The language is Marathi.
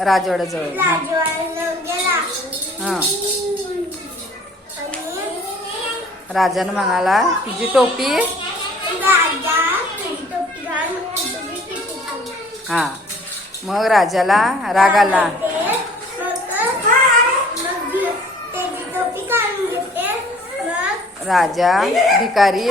राजवाड्याजवळ. हां. राजानं म्हणाला तुझी टोपी? हां. मग राजाला राग आला. राजा भिकारी.